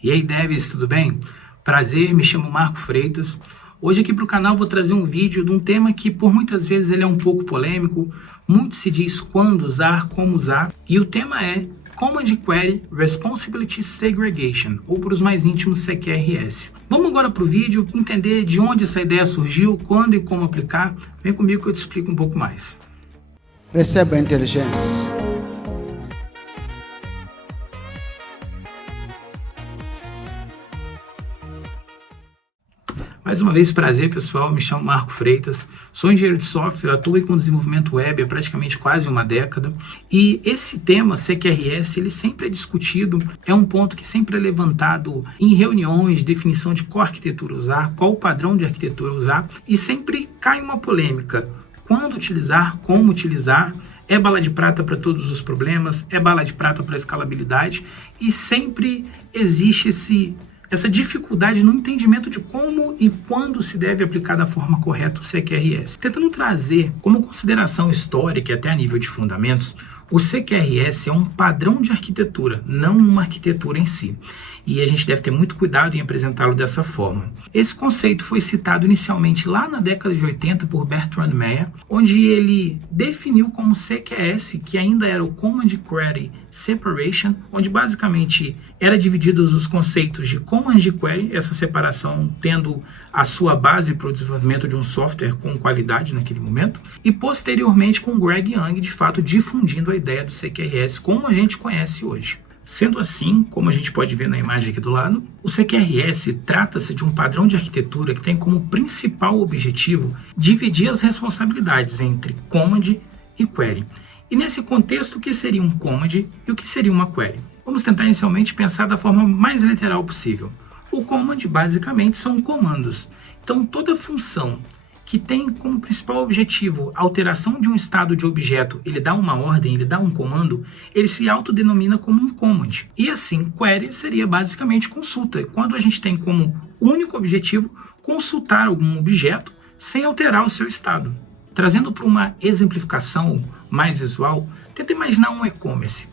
E aí, devs, tudo bem? Prazer, me chamo Marco Freitas. Hoje aqui para o canal vou trazer um vídeo de um tema que por muitas vezes ele é um pouco polêmico, muito se diz quando usar, como usar, e o tema é Command Query Responsibility Segregation, ou para os mais íntimos CQRS. Vamos agora para o vídeo, entender de onde essa ideia surgiu, quando e como aplicar. Vem comigo que eu te explico um pouco mais. Receba a inteligência. Mais uma vez, prazer pessoal, me chamo Marco Freitas, sou engenheiro de software, atuo com desenvolvimento web há praticamente quase uma década e esse tema CQRS, ele sempre é discutido, é um ponto que sempre é levantado em reuniões, definição de qual arquitetura usar, qual padrão de arquitetura usar e sempre cai uma polêmica, quando utilizar, como utilizar, é bala de prata para todos os problemas, é bala de prata para escalabilidade e sempre existe essa dificuldade no entendimento de como e quando se deve aplicar da forma correta o CQRS. Tentando trazer como consideração histórica e até a nível de fundamentos, o CQRS é um padrão de arquitetura, não uma arquitetura em si. E a gente deve ter muito cuidado em apresentá-lo dessa forma. Esse conceito foi citado inicialmente lá na década de 80 por Bertrand Meyer, onde ele definiu como CQS, que ainda era o Command Query Separation, onde basicamente era divididos os conceitos de Command Query, essa separação tendo a sua base para o desenvolvimento de um software com qualidade naquele momento, e posteriormente com Greg Young, de fato, difundindo a ideia do CQRS como a gente conhece hoje. Sendo assim, como a gente pode ver na imagem aqui do lado, o CQRS trata-se de um padrão de arquitetura que tem como principal objetivo dividir as responsabilidades entre Command e Query. E nesse contexto, o que seria um Command e o que seria uma Query? Vamos tentar inicialmente pensar da forma mais literal possível. O Command basicamente são comandos. Então toda função que tem como principal objetivo a alteração de um estado de objeto, ele dá uma ordem, ele dá um comando, ele se autodenomina como um command. E assim, query seria basicamente consulta, quando a gente tem como único objetivo consultar algum objeto sem alterar o seu estado. Trazendo para uma exemplificação mais visual, tenta imaginar um e-commerce.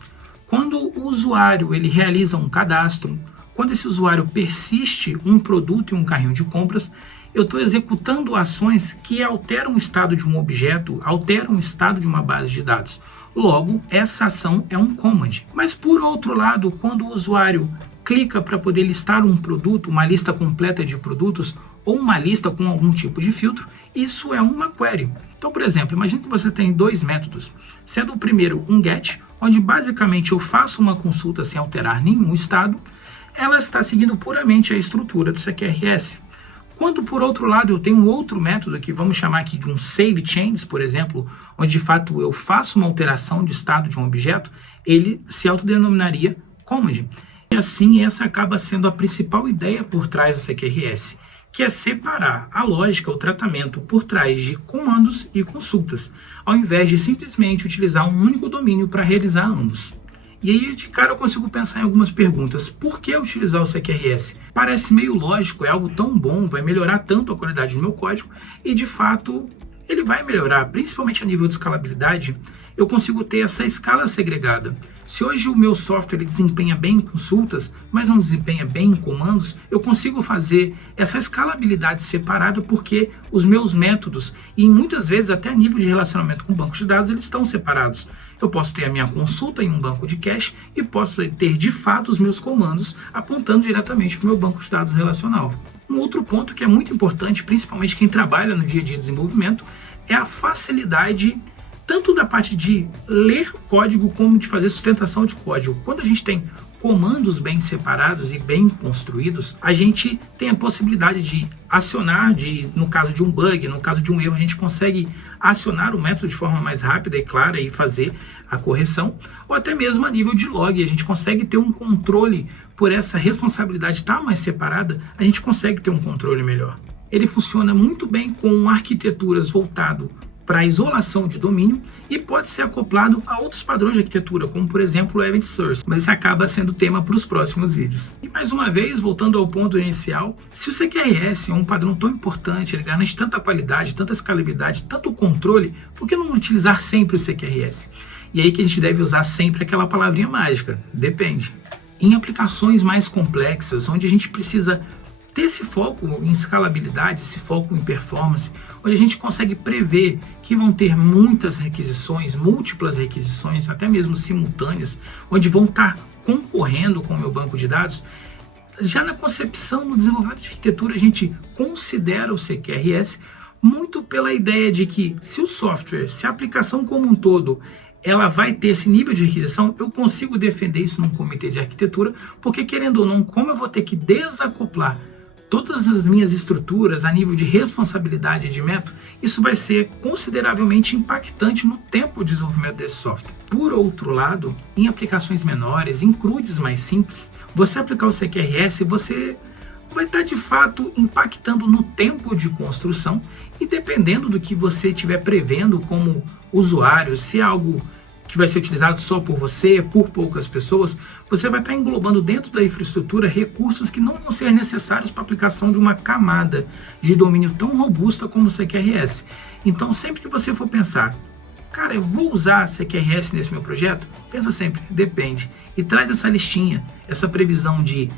Quando o usuário ele realiza um cadastro, quando esse usuário persiste um produto em um carrinho de compras, eu estou executando ações que alteram o estado de um objeto, alteram o estado de uma base de dados. Logo, essa ação é um command. Mas por outro lado, quando o usuário clica para poder listar um produto, uma lista completa de produtos, ou uma lista com algum tipo de filtro, isso é uma query. Então, por exemplo, imagine que você tem dois métodos, sendo o primeiro um get, onde basicamente eu faço uma consulta sem alterar nenhum estado, ela está seguindo puramente a estrutura do CQRS. Quando, por outro lado, eu tenho um outro método que vamos chamar aqui de um save change, por exemplo, onde de fato eu faço uma alteração de estado de um objeto, ele se autodenominaria command. E assim, essa acaba sendo a principal ideia por trás do CQRS, que é separar a lógica, o tratamento por trás de comandos e consultas, ao invés de simplesmente utilizar um único domínio para realizar ambos. E aí, de cara, eu consigo pensar em algumas perguntas. Por que utilizar o CQRS? Parece meio lógico, é algo tão bom, vai melhorar tanto a qualidade do meu código e, de fato, ele vai melhorar, principalmente a nível de escalabilidade. Eu consigo ter essa escala segregada. Se hoje o meu software ele desempenha bem em consultas, mas não desempenha bem em comandos, eu consigo fazer essa escalabilidade separada porque os meus métodos, e muitas vezes até a nível de relacionamento com bancos de dados, eles estão separados. Eu posso ter a minha consulta em um banco de cache e posso ter de fato os meus comandos apontando diretamente para o meu banco de dados relacional. Um outro ponto que é muito importante, principalmente quem trabalha no dia a dia de desenvolvimento, é a facilidade tanto da parte de ler código como de fazer sustentação de código. Quando a gente tem comandos bem separados e bem construídos, a gente tem a possibilidade de acionar, no caso de um bug, no caso de um erro, a gente consegue acionar o método de forma mais rápida e clara e fazer a correção, ou até mesmo a nível de log, a gente consegue ter um controle por essa responsabilidade estar mais separada, a gente consegue ter um controle melhor. Ele funciona muito bem com arquiteturas voltado para isolação de domínio e pode ser acoplado a outros padrões de arquitetura, como por exemplo o Event Source, mas isso acaba sendo tema para os próximos vídeos. E mais uma vez, voltando ao ponto inicial, se o CQRS é um padrão tão importante, ele garante tanta qualidade, tanta escalabilidade, tanto controle, por que não utilizar sempre o CQRS? E aí que a gente deve usar sempre aquela palavrinha mágica, depende. em aplicações mais complexas, onde a gente precisa ter esse foco em escalabilidade, esse foco em performance, onde a gente consegue prever que vão ter muitas requisições, múltiplas requisições, até mesmo simultâneas, onde vão estar concorrendo com o meu banco de dados. Já na concepção, no desenvolvimento de arquitetura, a gente considera o CQRS muito pela ideia de que se o software, se a aplicação como um todo, ela vai ter esse nível de requisição, eu consigo defender isso num comitê de arquitetura, porque querendo ou não, como eu vou ter que desacoplar todas as minhas estruturas a nível de responsabilidade de método, isso vai ser consideravelmente impactante no tempo de desenvolvimento desse software. Por outro lado, em aplicações menores, em CRUDs mais simples, você aplicar o CQRS, você vai estar de fato impactando no tempo de construção e dependendo do que você estiver prevendo como usuário, se é algo que vai ser utilizado só por você, por poucas pessoas, você vai estar englobando dentro da infraestrutura recursos que não vão ser necessários para a aplicação de uma camada de domínio tão robusta como o CQRS. Então, sempre que você for pensar, cara, eu vou usar CQRS nesse meu projeto? Pensa sempre, depende. E traz essa listinha, essa previsão de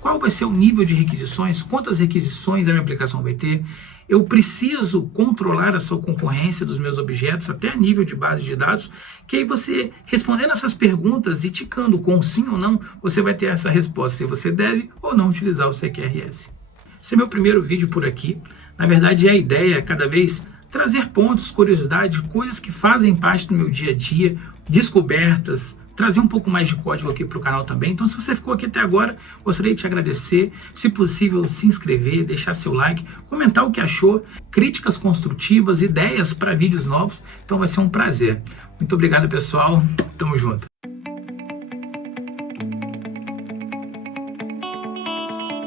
qual vai ser o nível de requisições, quantas requisições a minha aplicação vai ter. Eu preciso controlar a sua concorrência dos meus objetos até a nível de base de dados, que aí você, respondendo essas perguntas e ticando com sim ou não, você vai ter essa resposta, se você deve ou não utilizar o CQRS. Esse é meu primeiro vídeo por aqui. Na verdade, a ideia é cada vez trazer pontos, curiosidade, coisas que fazem parte do meu dia a dia, descobertas, trazer um pouco mais de código aqui para o canal também. Então, se você ficou aqui até agora, gostaria de te agradecer. Se possível, se inscrever, deixar seu like, comentar o que achou, críticas construtivas, ideias para vídeos novos. Então, vai ser um prazer. Muito obrigado, pessoal. Tamo junto.